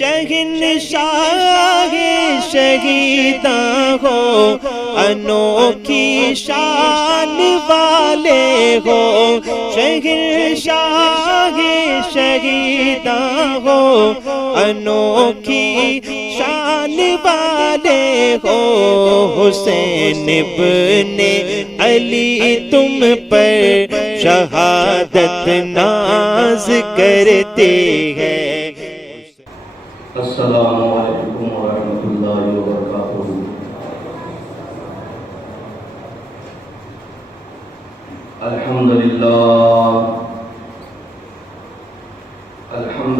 شہنشاہ شہیداں ہو، انوکھی شان والے ہو، شہنشاہ شہیداں ہو، انوکھی شان والے ہو، حسین ابن علی تم پر شہادت ناز کرتے ہیں۔ السلام علیکم ورحمۃ اللہ وبرکاتہ۔ الحمد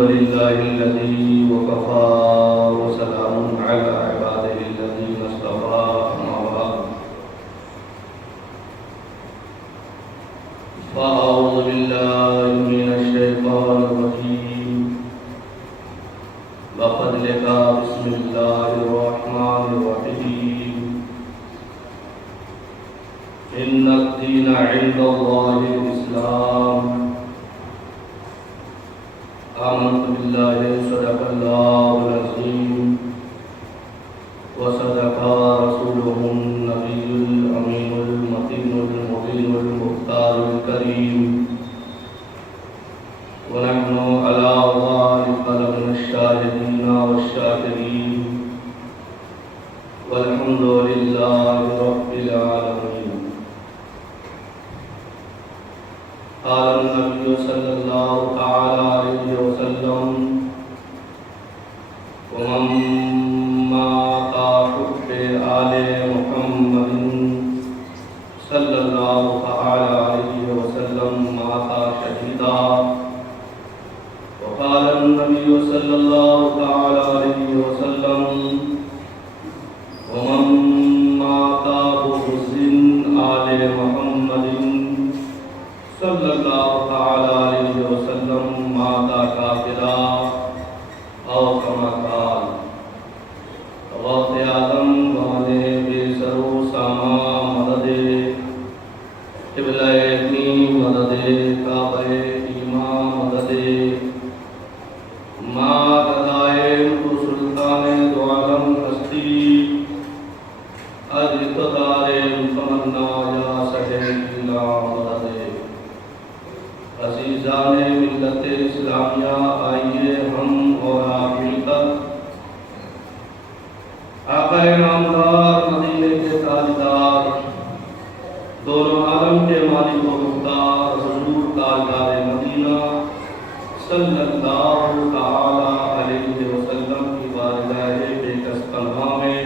للہ الذی وکفى وسلام علی عبادہ الذین اصطفى، اما بعد فاعوذ باللہ من الشیطان الرجیم، بفضلک بسم اللہ الرحمن الرحیم، ان الدین عند اللہ الاسلام، آمنت باللہ صدق اللہ العظیم وصدق رسولہ النبی الامین المتین المبین المختار الکریم، ونحن علی ذلک لمن الشاہدین والشاکرین، والحمد للہ رب العالمین۔ قال النبی صلی اللہ تعالی علیہ وسلم، ومن مات حب آل محمد صلی اللہ تعالی علیہ وسلم مات شہیدا، وقال النبی صلی اللہ تعالی علیہ وسلم، ومن مات بغض آل محمد صلی اللہ تعالی علیہ وسلم مات کافرا، او کما قال۔ غوث اعظم بوالے بے سرو ساما مدد، قبلہ ابنی مدد، کعبہ ایمان مدد، ماں رضائے تو سلطان دو عالم ہستی، اقتدار تمنا یا سہیلا مدد۔ عزیزان ملت اسلامیہ، آئیے ہم اور آپ مل کر آقا نامدار، مدینے کے تاجدار، دونوں عالم کے مالک و مختار، حضور تاجدار مدینہ صلی اللہ تعالی علیہ وسلم کی بارگاہ بے کس پناہ میں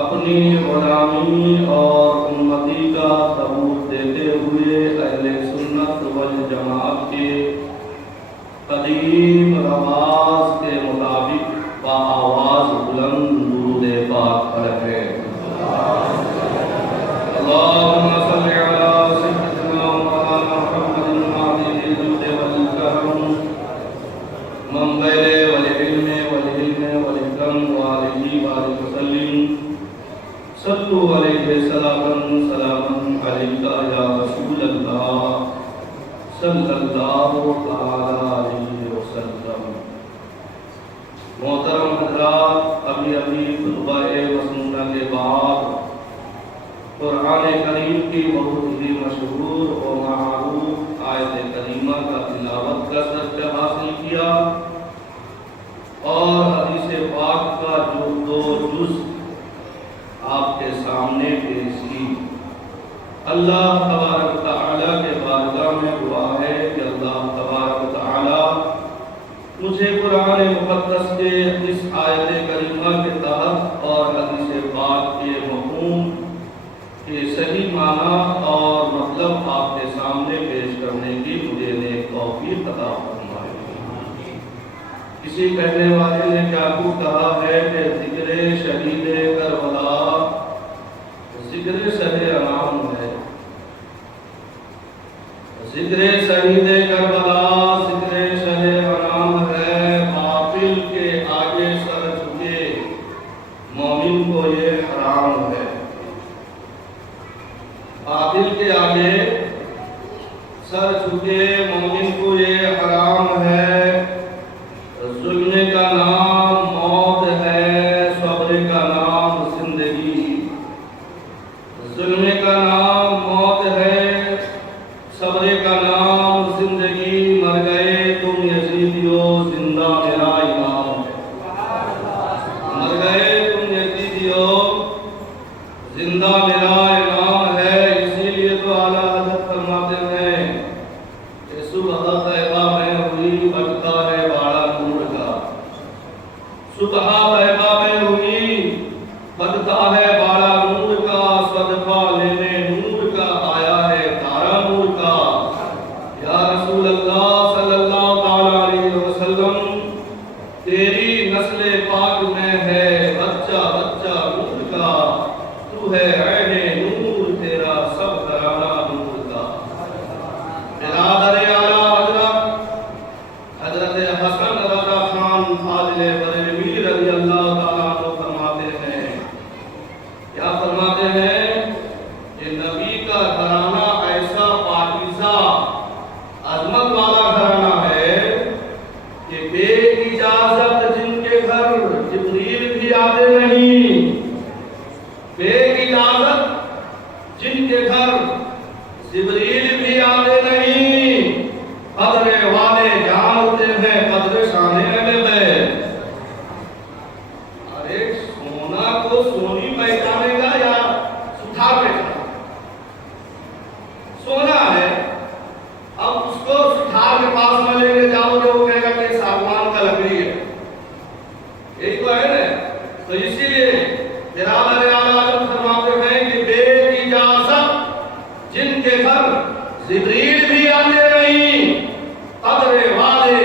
اپنی غلامی اور امتی کا ثبوت دیتے ہوئے اہل سنت والجماعت کے قدیم رواج کے مطابق بآواز بلند درود پاک پڑھیں۔ اللہم صلی علی سیدنا مولانا محمد المعظم الجود والکرم، منبع والعلم والحکم وآلہ وآلہ وسلم، صلو علیہ سلاما علیکہ یا رسول اللہ صلی اللہ تعالی علیہ وسلم۔ محترم حضرات، ابھی خطبہ مسنونہ کے بعد قرآن کریم کی بہت ہی مشہور و معروف آیت کریمہ کا تلاوت کا سرچ حاصل کیا، اور حدیث پاک کا جو دو جز آپ کے سامنے پیش کی۔ اللہ تبارک و تعالی کے بارگاہ میں دعا ہے کہ اللہ تبارک و تعالی مجھے قرآن مقدس کے اس آیت کریمہ کے تحت اور حدیث پاک کے مفہوم کے صحیح معنی اور مطلب آپ کے سامنے پیش کرنے کی مجھے نیک توفیق عطا فرمائے۔ کسی کہنے والے نے کیا کو کہا ہے کہ ذکر شہید کربلا ذکر شہ انعام ہے، ذکر شہید کربلا ذکر شہ انعام ہے، باطل کے آگے سر جھکے مومن کو یہ حرام ہے۔ باطل کے آگے سر جھکے مومن کو یہ حرام ہے، ظلم کا نام ظلم کا نام موت ہے، صبر کا نام زندگی، مر گئے تم یزیدیو زندہ میرا امام ہے، مر گئے تم یزیدیو زندہ میرا امام ہے۔ اسی لیے تو اعلیٰ حضرت فرماتے ہیں کہ صبح طیبہ میں ہوئی بٹتا ہے باڑا نور کا، صبح طیبہ میں ہوئی بٹتا ہے باڑا نور کا، صدقہ لینے نور کا آیا ہے تارا نور کا۔ یا رسول اللہ صلی اللہ تعالی علیہ وسلم، تیری نسل پاک میں ہے بچہ بچہ نور کا، تو ہے عین نور تیرا سب گھرانہ نور کا۔ برادر اعلیٰ حضرت حسن رضا خان فاضل بریلوی رضی اللہ تعالیٰ عنہ فرماتے ہیں، کیا فرماتے ہیں کہ نبی کا گھرانہ ایسا پاکیزہ عظمت والا گھرانہ ہے کہ بے اجازت جن کے گھر جبریل بھی آتے نہیں، بے اجازت جن کے گھر جبریل بھی آتے نہیں، قدر والے جانتے ہیں قدر شان اہل بیت۔ ارے سونا کو سونی پہچانے گا یا سٹھار پہچانے گا؟ سونا ہے، اب اس کو سٹھار کے پاس میں لے کے جاؤ گے، وہ کہے گا کہ ساگوان کا لکڑی ہے، یہی تو ہے نا۔ تو اسی لیے برادر اعلیٰ حضرت فرماتے ہیں کہ بے اجازت جن کے گھر جبریل بھی آتے نہیں، قدر والے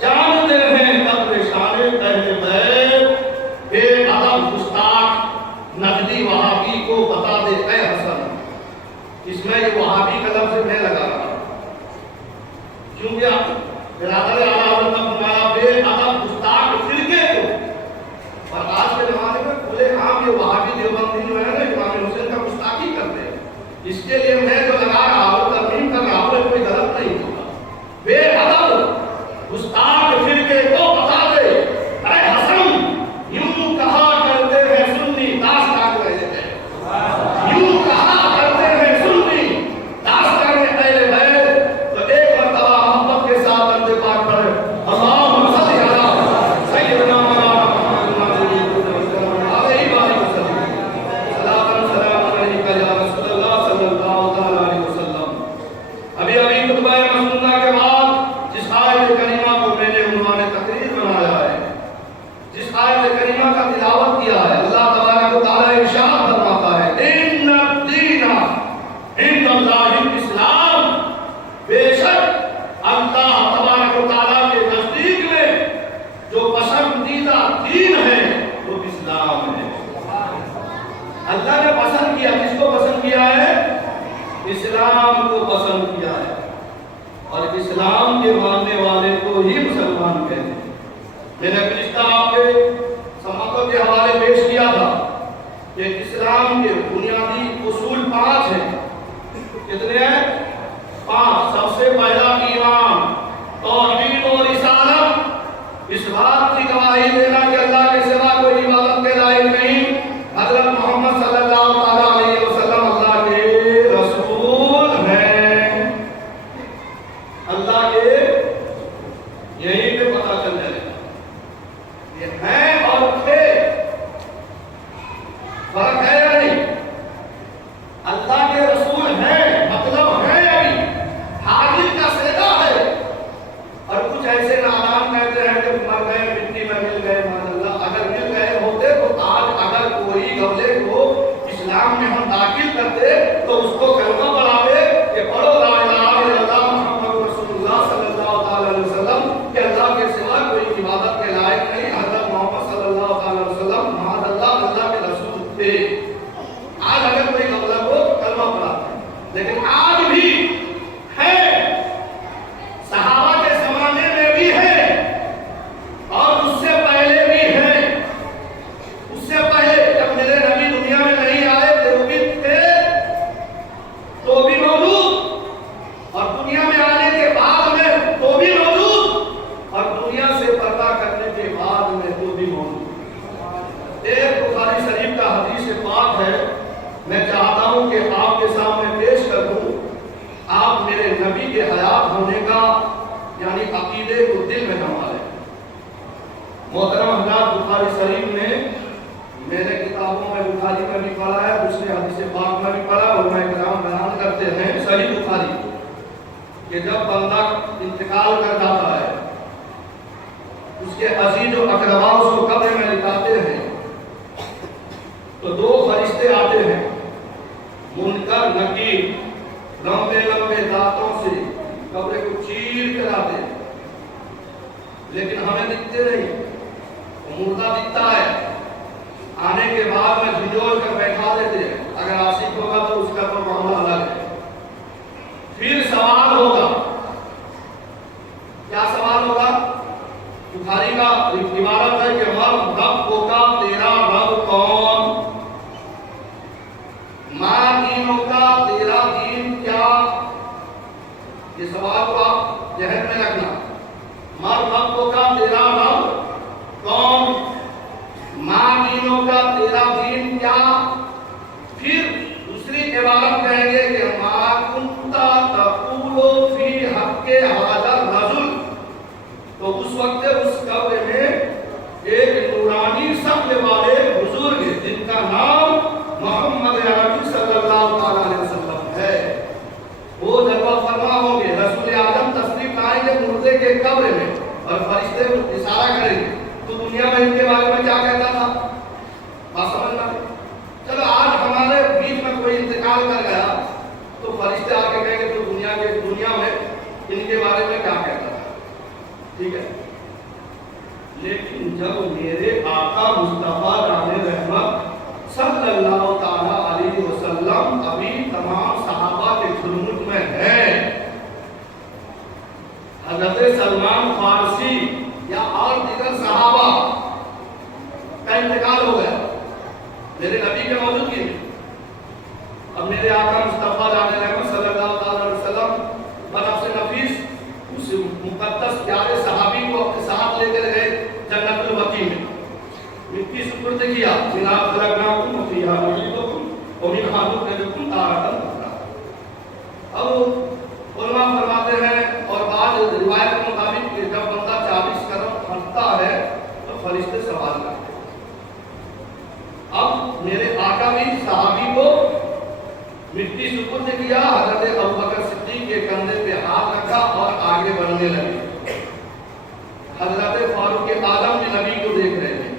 جانتے ہیں قدر شان اہل بیت۔ بے ادب گستاخ نقدی وہابی کو بتا دے اے حسن، اس میں یہ وہابی کا لفظ میں لگا رہا ہوں کیونکہ برادر اعلیٰ حضرت نے فرمایا بے ادب گستاخ فرقے کو، اور آج کے زمانے میں کھلے عام یہ وہابی دیوبندی جو ہے نا امام حسین کا گستاخی کرتے ہیں، اس کے لیے میں جو لگا رہا ہوں ترمیم کر رہا ہوں کوئی غلط نہیں ہوگا۔ بے ادب گستاخ فرقے کو بتا دے اے حسن، یوں کہا کرتے ہیں سنی داستان رہے ہیں، یوں کہا کرتے ہیں سنی داستان اہل بیت۔ تو ایک مرتبہ محبت کے ساتھ درد پاک پڑھے، اللہم صلی علی سیدنا محمد علیہ وآلہ وسلم، صلاۃ سلام علیکہ یا رسول اللہ صلی اللہ تعالی علیہ وسلم۔ ابھی خطبہ مسنونہ کے بعد جس آیت کریمہ کو میں نے عنوان تقریر بنایا ہے، جس آیت کریمہ کا تلاوت کیا ہے، اللہ تبارک و تعالی ارشاد فرماتا ہے ان الدین عند اللہ الاسلام، بے شک اللہ تبارک و تعالی کے نزدیک میں جو پسندیدہ دین ہے وہ اسلام ہے۔ اللہ نے پسند کیا، کس کو پسند کیا ہے؟ اسلام کو پسند کیا ہے، اور اسلام کے ماننے والے کو ہی مسلمان کہتے ہیں۔ میں نے گزشتہ آپ کے سماعتوں کے حوالے پیش کیا تھا کہ اسلام کے بنیادی اصول 5 ہیں۔ کتنے ہیں؟ 5۔ سب سے پہلا ایمان، توحید و رسالت، اس بات کی گواہی دینا کہ اللہ کے سوا کوئی عبادت کے لائق نہیں، حضرت محمد صلی اللہ علیہ وسلم اللہ کے رسول ہیں۔ اللہ کے یہیں پہ پتہ چل جائے یہ ہیں اور تھے، فرق ہے یا نہیں؟ اللہ کے رسول ہیں مطلب ہے ابھی حاضر کا صدا ہے، اور کچھ ایسے نادان کہتے ہیں کہ مر گئے مٹی میں مل گئے، مان اللہ اگر مل گئے ہوتے تو آج اگر کوئی گولے کو اسلام میں ہم داخل کرتے تو اس کو کلمہ پڑھاتے کہ پڑھو لا الہ الا اللہ محمد رسول اللہ صلی اللہ تعالی علیہ وسلم، کہ اللہ کے سوا کوئی عبادت کے لائق نہیں، حضرت محمد صلی اللہ تعالی علیہ وسلم معاذ اللہ اللہ کے رسول تھے۔ آج اگر کوئی گولے کو کلمہ محترم حضرات، بخاری شریف میں میں نے کتابوں میں بخاری میں بھی پڑھا ہے، دوسرے حدیث پاک میں بھی پڑھا، علماء کرام بیان کرتے ہیں صحیح بخاری کہ جب بندہ انتقال کر جاتا ہے اس کے عزیز و اقربا اس کو قبر میں لٹاتے ہیں تو دو فرشتے آتے ہیں، منکر نکیر، لمبے لمبے دانتوں سے قبر کو چیر کر آتے ہیں، لیکن ہمیں دکھتے نہیں، مردہ دکھتا ہے، آنے کے بعد میں جھنجھوڑ کر بیٹھا دیتے ہیں، اگر عاشق ہوگا تو اس کا تو معاملہ الگ ہے۔ پھر سوال ہوگا، کیا سوال ہوگا؟ بخاری کا عبارت ہے کہ من رب کا تیرا رب کون، ماں دینوں کا تیرا دین کیا؟ یہ سوال کو آپ ذہن میں رکھنا، من رب کا تیرا رب کون، ماں دینوں کا تیرا دین کیا؟ پھر دوسری عبارت کہیں گے کہ ما کنتا تقول فی حق ھذا الرجل، تو اس وقت اس قبر میں ایک نورانی شکل والے بزرگ جن کا نام محمد عربی صلی اللہ علیہ وسلم ہے، وہ جلوہ فرما ہوں گے، رسول اعظم تشریف لائیں گے مردے کے قبر میں اور فرشتے اشارہ کریں گے، تو دنیا میں ان کے بارے میں کیا کہتا تھا؟ بات سمجھنا؟ چلو آج ہمارے بیچ میں کوئی انتقال کر گیا تو فرشتے آ کے کہیں گے تو دنیا میں ان کے بارے میں کیا کہتا تھا؟ ٹھیک ہے، لیکن جب میرے آقا مصطفیٰ جان رحمت صلی اللہ تعالی علیہ وسلم ابھی تمام صحابہ کے خدمت میں ہیں، حضرت سلمان فارسی یا اور دیگر صحابہ کا انتقال ہو گیا میرے نبی کے موجودگی میں، اب میرے آقا مصطفیٰ جان رحمت صلی اللہ علیہ وسلم بنفس نفیس اس مقدس پیارے صحابی کو اپنے ساتھ لے کر گئے جنت البقیع میں، مٹی سپرد کیا، جناب خلقناکم فیہا نعیدکم ومنہا نخرجکم تارۃ اخری۔ اب علماء فرماتے ہیں اور بعض روایت کے مطابق کہ جب بندہ 40 قدم پھرتا ہے تو فرشتے سوال کرتے ہیں۔ اب میرے آقا بھی صحابی کو مٹی سپرد کیا، حضرت ابوبکر صدیق کے کندھے پہ ہاتھ رکھا اور آگے بڑھنے لگے، حضرت فاروق اعظم بھی نبی کو دیکھ رہے ہیں،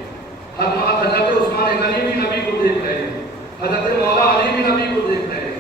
حضرت عثمان غنی بھی نبی کو دیکھ رہے ہیں، حضرت مولا علی بھی نبی کو دیکھ رہے ہیں،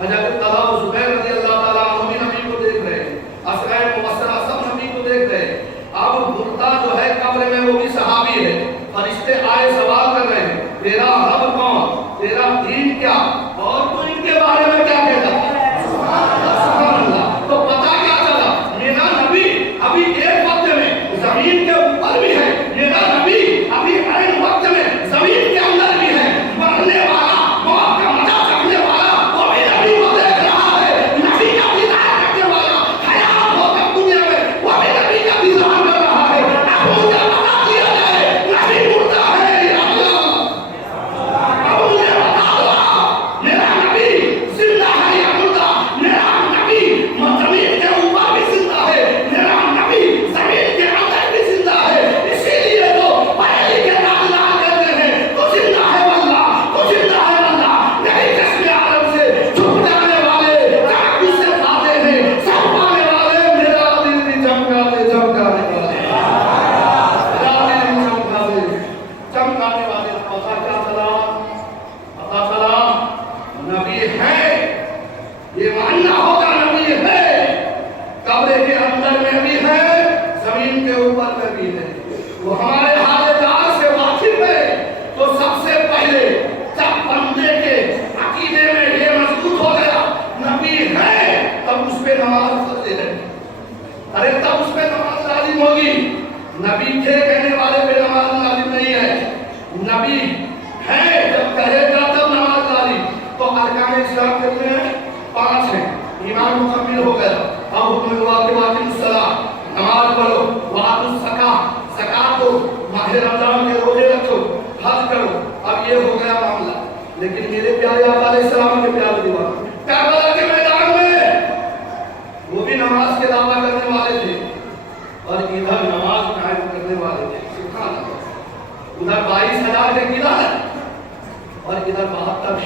حضرت طلحہ و زبیر رضی اللہ تعالیٰ عنہ بھی نبی کو دیکھ رہے ہیں، اسرائے مبشرہ سب نبی کو دیکھ رہے ہیں۔ اب مردہ جو ہے قبر میں وہ بھی صحابی ہے، فرشتے آئے سوال کر رہے ہیں تیرا رب کون، تیرا دین کیا، اور تو ان کے بارے میں کیا کہتا ہے؟ سبحان اللہ۔ تو پتہ کیا چلا، میرا نبی ابھی ایک وقت میں زمین کے اوپر بھی ہے، میرا نبی ابھی عین وقت میں زمین کے اندر بھی ہے، مرنے والا موت کا مزہ چکھنے والا وہ بھی نبی کو دیکھ رہا ہے، نبی کا دیدار کرنے والا حیات ہو کر دنیا میں وہ بھی نبی کا دیدار کر رہا ہے۔ اب مجھے بتا دیا جائے نبی مردہ ہے یا اللہ، اب مجھے بتا دو میرا نبی زندہ ہے یا مردہ، میرا نبی زمین کے اوپر بھی زندہ ہے، میرا نبی زمین کے اندر بھی زندہ ہے، اسی لیے تو پہلے کے نام کہتے ہیں تو زندہ ہے واللہ، تو زندہ ہے واللہ، نہیں جسم عالم سے چھپ جانے والے تحقیق سے کھاتے ہیں، سب پانے والے میرا دل بھی چمکانے والے، میرا دل بھی چمکانے والے۔ پتہ کیا چلا؟ پتہ چلا نبی ہے، یہ ماننا ہوگا نبی ہے، قبر کے اندر میں بھی ہے، زمین کے اوپر میں بھی ہے، وہ ہمارے حال جار سے واقف ہے۔ تو سب سے پہلے جب بندے کے عقیدے میں یہ مضبوط ہو گیا نبی ہے، تب اس پہ نماز پڑھتے ہیں، ارے تب اس پہ نماز لازم ہوگی، نبی تھے کہنے والے پہ نماز لازم نہیں ہے، نبی ہے جب کہے گا تب نماز لازم۔ تو ارکان اسلام کتنے ہیں؟ 5 ہیں، ایمان مکمل ہو گیا، اب حکم واجبات الصلاۃ، نماز پڑھو، وآتوا الزکاۃ، زکات دو، ماہ رمضان کے روزے رکھو، حج کرو، اب یہ ہو گیا معاملہ۔ لیکن میرے پیارے آقا علیہ السلام کے پیارے دیوان کربلا کے میدان میں وہ بھی نماز کے دعویٰ کرنے والے تھے اور ادھر نماز قائم کرنے والے تھے، سبحان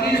30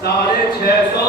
650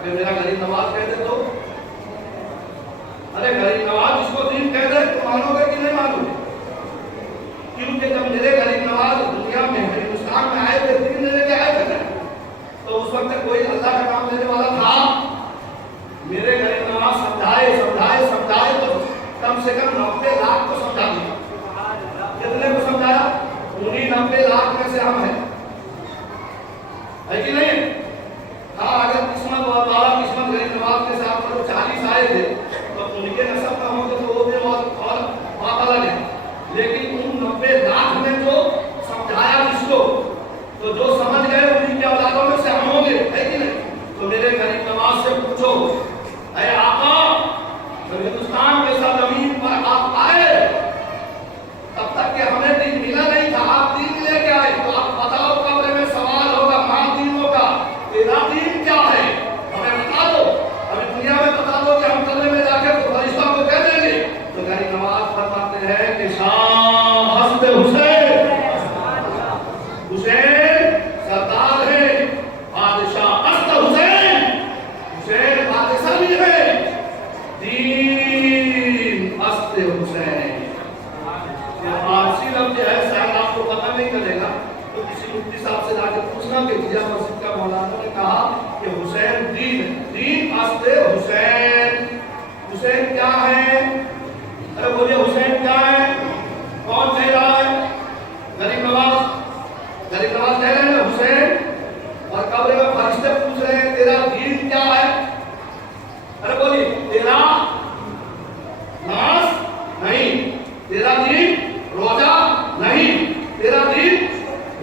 اگر میرا غریب نواز کہہ دے تو ارے غریب نواز جس کو دین کہہ دے تو مانو گے کہ نہیں مانو گے؟ کیونکہ جب میرے غریب نواز دنیا میں ہندوستان میں آئے تھے دین لے کے آئے تھے تو اس وقت کوئی اللہ کا نام لینے والا تھا؟ میرے غریب نواز سمجھائے تو کم سے کم 90 لاکھ کو سمجھا دیا۔ کتنے کو سمجھایا؟ انہیں 90 لاکھ میں سے ہم ہیں، ہے کہ نہیں؟ ہاں اگر قسمت اور بالا قسمت غریب نواز کے ساتھ 40 آئے تھے تو ان کے نسب کا ہوگا تو وہ بھی اور بات الگ ہے، لیکن ان 90 لاکھ میں جو سمجھایا جس کو تو جو سمجھ گئے انہیں کے اولادوں میں سے ہم ہوں گے، ہے کہ نہیں؟ تو میرے غریب نواز سے پوچھو اے آقا جب ہندوستان کے سرزمین پر آپ آئے تب تک کہ ہمیں دین ملا نہیں تھا، آپ دین لے کے آئے تو آپ بتاؤ قبر میں سوال ہوگا ماں دینوں کا تیرا دین کیا ہے؟ ہمیں بتا دو، ہمیں دنیا میں بتا دو کہ ہم قبر میں جا کے تو فرشتوں کو کہہ دیں گے۔ تو غریب نواز فرماتے ہیں کہ شاہ حسن حسین، حسین سردار ہے، بادشاہ حسن حسین، حسین بادشاہ بھی ہے، دین حسن حسین۔ یہ فارسی لفظ ہے، شاید آپ کو پتہ نہیں چلے گا تو کسی مفتی صاحب سے جا کے پوچھنا کہ جیا مسجد کا مولانا نے کہا کہ حسین دین حسن حسین۔ حسین کیا ہے؟ ارے بولیے حسین کیا ہے؟ کون کہہ رہا ہے؟ غریب نواز کہہ رہے ہیں حسین، اور قبر میں فرشتے پوچھ رہے ہیں تیرا دین کیا ہے؟ ارے بولیے تیرا نماز نہیں، تیرا دین روزہ نہیں، تیرا دین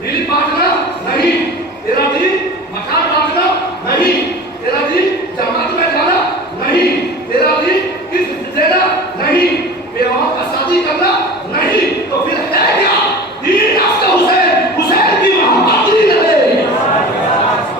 ریل بانٹنا نہیں، تیرا دین مکان بانٹنا نہیں، تیرا دین جماعت میں جانا نہیں، تیرا دین قسط دینا نہیں، بیواؤں کا شادی کرنا نہیں، تو پھر ہے کیا؟ دین حسن حسین، حسین کی محبت دین ہے۔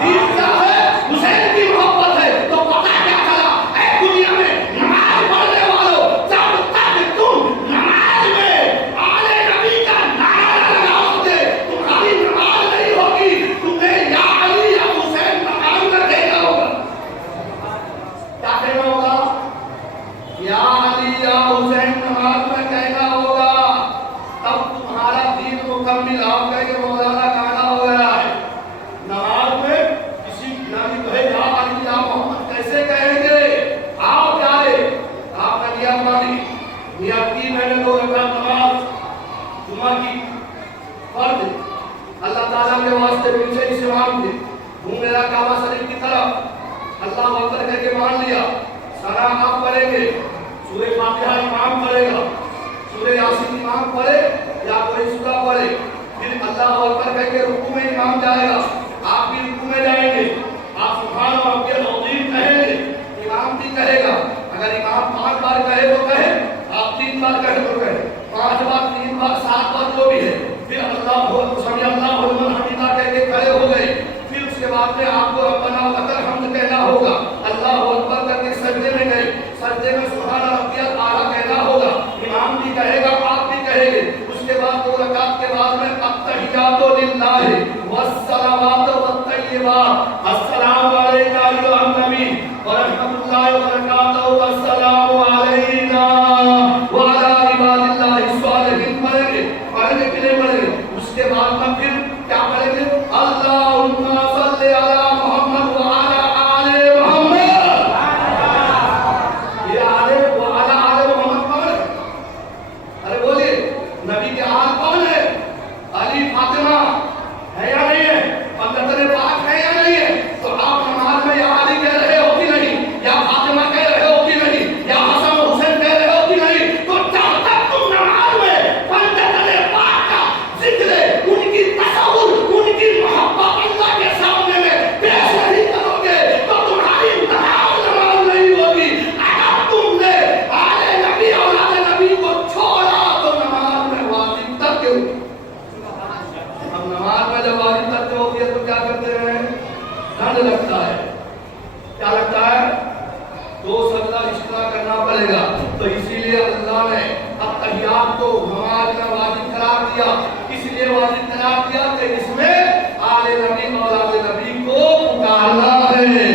دین کیا ہے؟ حسین کی محبت ہے۔ تو پتہ کیا چلا؟ اے دنیا میں نماز پڑھنے والوں، جب تک تم نماز میں آل نبی کا نعرہ لگاؤ گے تمہاری نماز نہیں ہوگی، تمہیں یا علی یا حسین مقام میں دینا ہوگا۔ کیا کہنا ہوگا؟ یا علی یا حسین نماز میں کہنا ہوگا، تب تمہارا دین مکمل آپ کہہ کے مولانا کہنا ہو گیا ہے۔ نماز میں کسی نبی کہے یا علی یا محمد کیسے کہیں گے؟ آؤ پیارے، آپ نے نیت مانی، نیت کی میں نے 2 رکعت نماز جمعہ کی فرض اللہ تعالیٰ کے واسطے پیچھے اسلام کے منہ میرا کعبہ شریف کی طرف اللہ اکبر کہہ کے مان لیا۔ سنا آپ پڑھیں گے، سورہ فاتحہ امام پڑھے گا، سورہ یاسین امام پڑھے یا کوئی سورہ پڑھے، پھر اللہ اکبر کہہ کے رکوع میں امام جائے گا، آپ بھی رکوع میں جائیں گے، آپ سبحان ربی العظیم کہیں گے، امام بھی کہے گا، اگر امام 5 بار کہے تو کہے، آپ 3 بار کہے تو کہے، 5 بار 3 بار 7 بار جو بھی ہے، پھر اللہ سمیع اللہ لمن حمیدہ کہہ کے کھڑے ہو گئے، پھر اس کے بعد میں آپ کو ربنا ولک الحمد کہنا ہوگا، اللہ اکبر کر کے سجدے میں گئے، سجدے میں سبحان ربی الاعلیٰ کہنا ہوگا، امام بھی کہے گا آپ بھی کہیں گے، اس کے بعد 2 رکعت کے بعد میں التحیات للہ والصلوات والطیبات السلام علیکم ایھا النبی ورحمۃ اللہ وبرکاتہ والسلام علینا وعلی عباد اللہ الصالحین پڑھیں گے کتنے پڑھیں گے؟ اس کے بعد میں پھر کیا پڑھیں گے؟ اللہم صلی علی محمد وعلی آل محمد۔ یہ آل محمد کون ہے؟ ارے بولیے نبی کے آل کون ہے؟ علی فاطمہ ہے یا نہیں ہے؟ پنجتن پاک ہے یا نہیں ہے؟ تو آپ نماز میں یا علی کہہ رہے ہو کہ نہیں، یا فاطمہ کہہ رہے ہو کہ نہیں، یا حسن و حسین کہہ رہے ہو کہ نہیں؟ تو جب تک تم نماز میں پنجتن پاک کا ذکر، ان کی تصور، ان کی محبت اللہ کے سامنے میں پیش نہیں کرو گے تو تمہاری نماز نہیں ہوگی۔ اگر تم نے آل نبی اولاد نبی کو چھوڑا تو نماز میں واجب ترک ہوگی۔ اب نماز میں جب واجب ترک ہوتی ہے تو کیا کرتے ہیں؟ ڈنڈ لگتا ہے۔ کیا لگتا ہے؟ 2 سجدہ اشترا کرنا پڑے گا۔ تو اسی لیے اللہ نے التحیات کو نماز میں واجب قرار دیا، اس لیے واجب قرار دیا کہ اس میں آل نبی اولاد نبی کو پکارنا ہے۔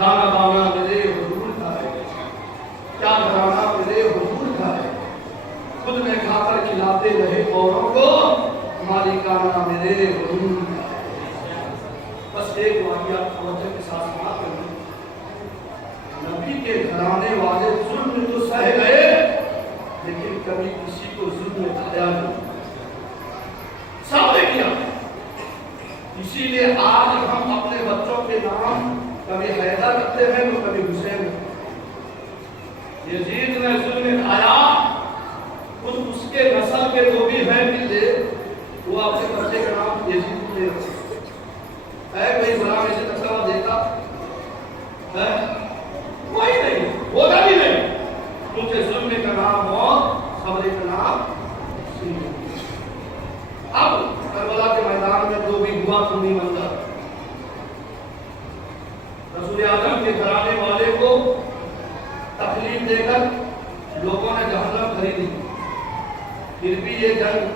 دانا دانا میرے حضور کا ہے، کیا گھرانا میرے حضور کا ہے، خود میں کھا کر کھلاتے رہے اوروں کو، مالکانہ میرے حضور کا ہے۔ بس ایک واقعہ توجہ کے ساتھ سماعت کریں۔ نبی کے گھرانے والے ظلم تو سہ گئے، لیکن کبھی کسی کو ظلم اٹھایا نہیں، سب نے کیا۔ اسی لیے آج ہم اپنے بچوں کے نام کبھی حیدر رکھتے ہیں تو کبھی حسین۔ یزید نے ظلم اٹھایا، اس کے نسل کے جو بھی ہیں ملے وہ اپنے بچے کا نام یزید کو دے رکھتے ہے۔ کوئی غلام ایسے تقسیمہ دیتا ہے؟ کوئی نہیں، ہوگا بھی نہیں، کیونکہ ظلم کا نام موت، صبر کا نام سینے۔ اب کربلا کے میدان میں جو بھی ہوا سنی منظر، رسول اعظم کے گھرانے والے کو تکلیف دے کر لوگوں نے جہنم خریدی، پھر بھی یہ جنگ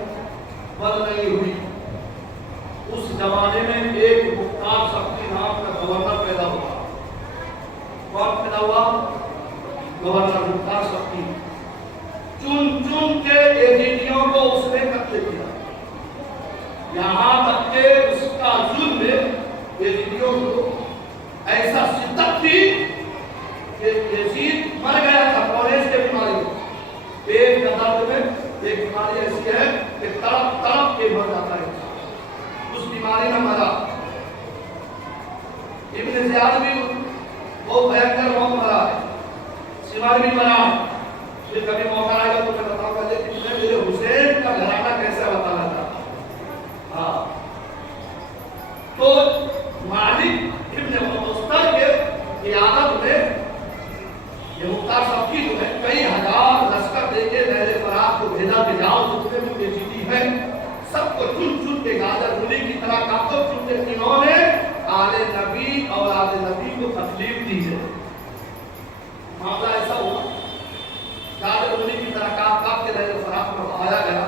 بند نہیں ہوئی۔ اس زمانے میں ایک مختار سختی نام کا گورنر پیدا ہوا۔ کون پیدا ہوا؟ گورنر مختار سختی۔ چن چن کے ایجنٹیوں کو اس نے قتل کیا، یہاں تک کہ اس کا ظلم یزیدیوں کو ایسا شدت تھی کہ یزید مر گیا تھا کالج کے بیماری میں۔ پیٹ کا درد میں ایک بیماری ایسی ہے کہ تڑپ تڑپ کے مر جاتا ہے، اس بیماری میں مرا۔ ابن زیاد بھی وہ بھینکر موت مرا ہے، سمار بھی مرا۔ پھر کبھی موقع آئے گا تو میں بتاؤں گا، لیکن میں میرے حسین کا گھرانہ کیسے بتانا تھا۔ تو مالک ابن مستر کے قیادت میں یہ مختار سختی جو ہے کئی ہزار لشکر دے کے نہر فرات کو بھیجا کہ جاؤ جتنے بھی بیزیدی ہیں سب کو چن چن کے گاجر رولی کی طرح کاٹو، چونکہ انہوں نے آل نبی اولاد نبی کو تکلیف دی ہے۔ معاملہ ایسا ہوا، گاجر رولی کی طرح کاٹ کاٹ کے نہر فرات میں بہایا گیا۔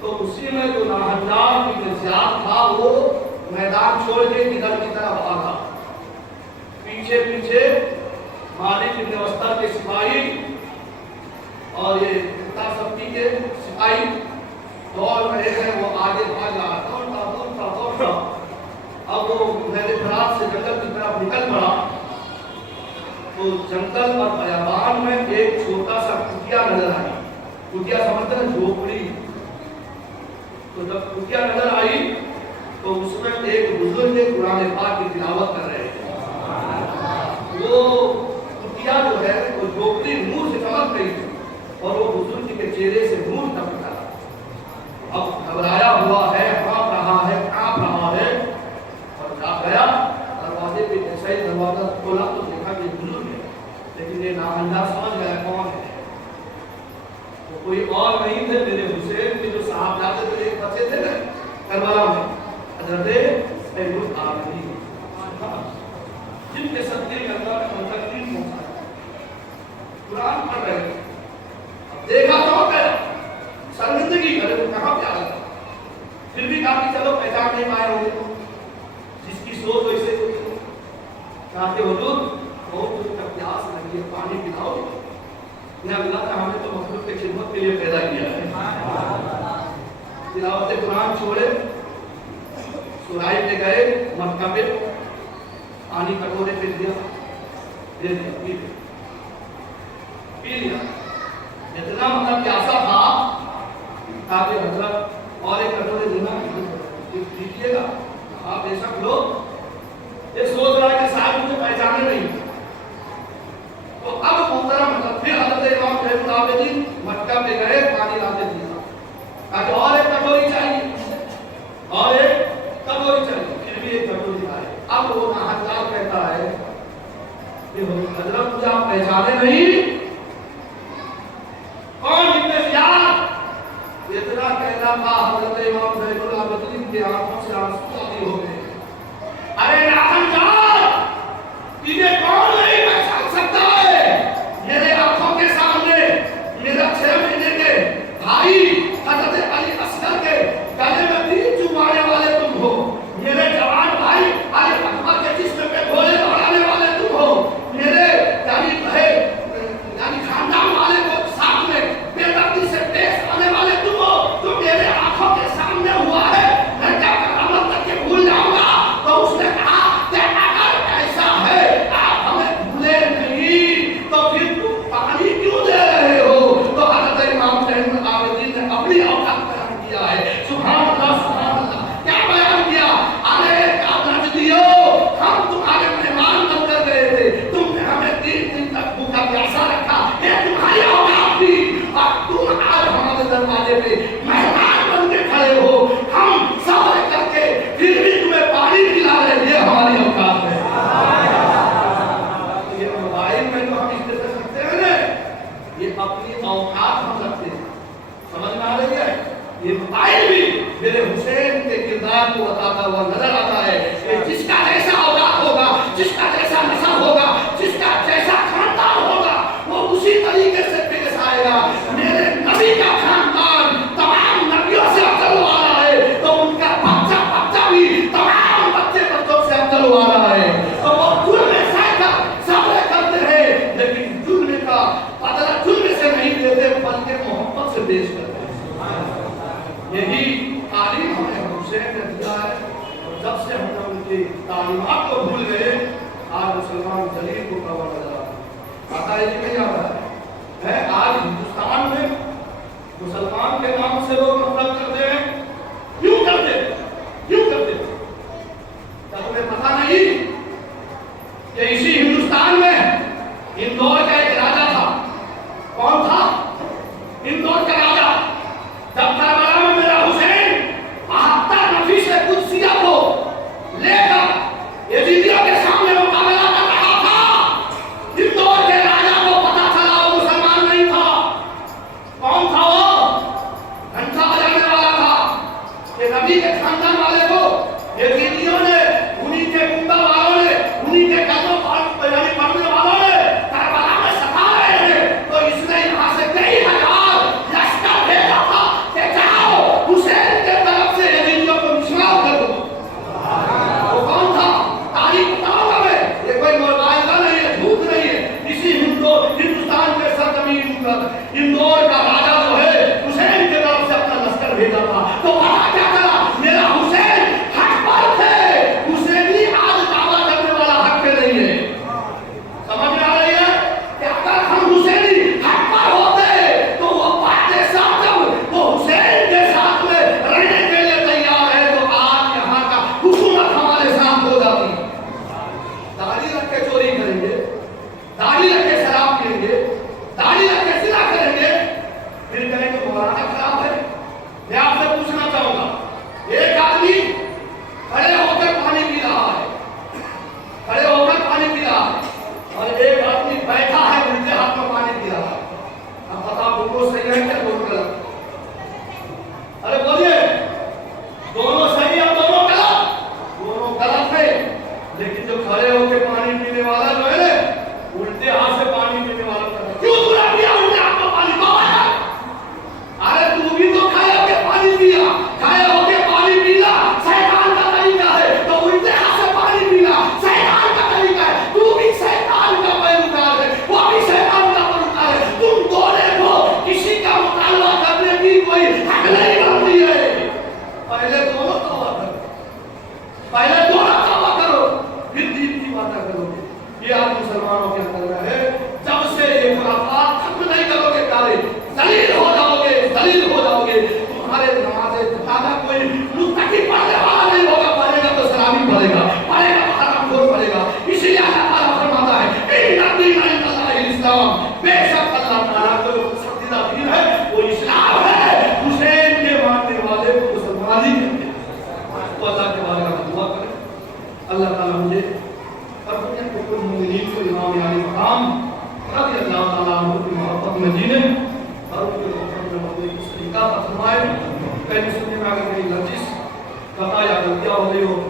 تو اسی میں جو ناہنجار ابن زیاد تھا وہ میدان چھوڑ کے ادھر کی طرف بھاگا، پیچھے پیچھے مالک ابن مستر کے سپاہی اور یہ مختار سختی کے سپاہی دوڑ رہے ہیں، وہ آگے بھاگ رہا، دوڑتا۔ اب وہ نہر فرات سے جنگل کی طرف نکل پڑا تو جنگل اور بیابان میں ایک چھوٹا سا کٹیا نظر آئی۔ کٹیا سمجھتے ہیں جھوپڑی؟ تو جب کٹیا نظر آئی تو اس میں ایک بزرگ قرآن پاک کی تلاوت کر رہے ہیں۔ وہ کٹیا جو ہے وہ جھوپڑی نور سے چمک رہی تھی اور وہ بزرگ کے چہرے سے نور ٹپک رہا۔ اب گھبرایا ہوا ہے، کانپ رہا ہے اور جا گیا دروازے پہ۔ جیسا ہی دروازہ کھولا تو دیکھا کہ بزرگ ہے، لیکن یہ ناہنجار سمجھ گیا کون ہے۔ وہ کوئی اور نہیں تھے، میرے حسین کے جو صاحبزادے تھے، ایک بچے تھے نا کربلا میں، حضرت علی العالمین، جن کے صدقے میں اللہ نے منتقل پہنچایا۔ قرآن پڑھ رہے تھے، اب دیکھا تو کہ شرمندگی کرے وہ کہاں پہ آ گیا، پھر بھی کہا کہ چلو پہچان نہیں پائے ہوں گے، جس کی سوچ ویسے کہا کہ حضور بہت کچھ کا پیاس لگی ہے، پانی پلاؤ۔ نے اللہ نے ہمیں تو مخلوق کی خدمت کے لیے پیدا کیا ہے۔ تلاوت قرآن چھوڑے، سرائی پہ گئے، مکہ پہ پانی کٹورے پہ دیا، دے دیا، پی لیا۔ اتنا مطلب پیاسا تھا کہا کہ حضرت اور ایک کٹورے دینا دیجیے گا۔ آپ بے شک لو، یہ سوچ رہا ہے کہ صاحب مجھے پہچانے نہیں۔ تو اب محترم پھر حضرت امام زین العابدین مکہ پہ گئے، پانی لاتے دیا، کہا کہ اور ایک کٹوری چاہیے، اور ایک کٹوری چاہیے، پھر بھی ایک کٹوری آئے۔ اب وہ ناہنجار کہتا ہے کہ حضرت مجھے آپ پہچانے نہیں، کون ابن زیاد؟ اتنا کہنا تھا حضرت امام زین العابدین کی آنکھوں سے آنسو جاری ہو گئے۔ ارے ناہنجار، تجھے کون نہیں پہچان سکتا ہے؟ میرے آنکھوں کے سامنے یہ اپنی اوقات ہم رکھتے ہیں. سمجھ میں آ رہی ہے؟ یہ آئے بھی میرے حسین کے کردار کو بتاتا ہوا نظر آتا ہے کہ جس کا جیسا اوقات ہوگا، جس کا جیسا نسب ہوگا، جس کا جیسا خاندان ہوگا، وہ اسی طریقے سے پیش آئے گا. میرے نبی کا خاندان تمام نبیوں سے افضل ہو رہا ہے تو ان کا بچہ بھی تمام بچوں سے افضل ہو رہا ہے. تو وہ ظلم صبر کرتے ہیں لیکن ظلم کا بدلہ ظلم سے نہیں دیتے بلکہ محبت سے پیش کرتے ہیں. یہی تعلیم ہمیں حسین نے دیا ہے. اور جب سے ہم نے ان کی تعلیمات کو بھول گئے آج مسلمان دلیل کو کور نظر آتا ہے. یہ نہیں آ رہا ہے. آج ہندوستان میں مسلمان کے نام سے لوگ نفرت کرتے ہیں. کیوں کرتے کیوں کرتے کیا تمہیں پتا نہیں کہ اسی ہندوستان میں اندور کا ایک راجا تھا. کون تھا اندور کا راجا؟ جب کربلا میں میرا حسین 72 نفیس قدسیہ کو لے کر یزیدیوں کے سامنے مقابلہ کر رہا تھا، اندور کے راجا کو پتا چلا وہ مسلمان نہیں تھا. کون تھا وہ؟ گھنٹا بجانے والا تھا. کہ نبی کے خاندان والے کو یزیدیوں نے، انہی کے گنڈا والوں نے، انہی کے قدموں یعنی پڑھنے والوں نے کربلا میں ستا رہے ہیں تو اس نے یہاں سے کئی ہزار لشکر بھیجا تھا کہ جاؤ حسین کے طرف سے یزیدیوں کو نشناور کر دو. وہ کون تھا؟ تاریخ بتاؤں گا میں. یہ کوئی مبالغہ نہیں ہے، جھوٹ نہیں ہے. اسی ہندوستان کے سرزمین پر اندور کا راجا جو ہے حسین کے طرف سے اپنا لشکر بھیجا تھا. تو پتا کیا کرا؟ میرا حسین حق پر تھے. حسینی آج دعویٰ کرنے والا حق پہ نہیں ہے. سمجھ میں آ رہی ہے کہ اگر ہم حسینی حق پر ہوتے تو وہ پہلے ساتھ جب وہ حسین کے ساتھ میں رہنے کے لیے تیار ہے تو آج یہاں کا حکومت ہمارے ساتھ ہو جاتی. داڑھی رکھ کے چوری کریں گے، داڑھی رکھ کے شراب پیئیں گے، داڑھی رکھ کے زنا کریں گے، پھر کہیں گے مولانا خراب ہے. میں آپ سے پوچھنا چاہوں گا، ایک آدمی کھڑے ہو کر پانی پی رہا ہے، کھڑے ہو کر پانی پی رہا ہے، اور ایک آدمی بیٹھا ہے الٹے ہاتھ میں پانی پی رہا ہے. اب بتا دونوں صحیح ہے کیا دونوں غلط؟ ارے بولیے، دونوں صحیح ہے دونوں غلط؟ دونوں غلط ہے. لیکن جو کھڑے ہو کے پانی پینے والا جو ہے الٹے ہاتھ سے پانی پینے والا کرتا ہے. کیوں تو نہ پیا الٹے ہاتھ میں پانی؟ ارے تو بھی تو کھڑے ہو کے پانی پیا، کھڑے ہو کے پانی پینا شیطان کا طریقہ ہے تو الٹے ہاتھ سے پانی پینا شیطان کا طریقہ ہے. تو بھی شیطان کا پیروکار ہے، وہ بھی شیطان کا پیروکار ہے. تم دونوں کو کسی کا مطالبہ کرنے کی کوئی حق نہیں بنتی ہے. پہلے دونوں توبہ کرو، پہلے دونوں توبہ کرو، پھر دین کی باتیں کرو گے. یہ آج مسلمانوں کے اندر ہے. جب سے یہ خرافات ختم نہیں کرو گے کارے ذلیل ہو جاؤ گے، ذلیل ہو جاؤ گے. تمہارے نماز زیادہ کوئی مستقی پڑھنے والا نہیں ہوگا. پڑھے گا تو شرابی پڑھے گا، پڑھے گا تو حرام خور پڑھے گا. اسی لیے اللہ تعالیٰ فرماتا ہے ان الدین عند اللہ الاسلام، بے شک اللہ تعالیٰ کا جو پسندیدہ دین ہے وہ اسلام ہے. حسین کے ماننے والے کو مسلمان ہی کہتے ہیں. تو اللہ کے بارے میں دعا کریں اللہ تعالیٰ مجھے اور دنیا کے کل مومنین کو امام علی مقام رضی اللہ تعالیٰ عنہ کی محبت میں جینے اور ان کے محبت میں مرنے کی طریقہ فرمائے. کہیں سننے میں اگر میری لفظ خطا یا غلطیاں ہو رہی ہو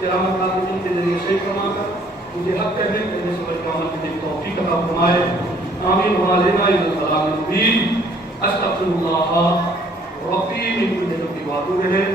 کرامت قادرین کے ذریعے صحیح فرما کر مجھے حق کہنے کہنے سے بچ عمل کی توفیق عطا فرمائے. آمین. وعلینا الی السلام المبین. استغفر اللہ ربی من کل ذنب واتوب الیہ.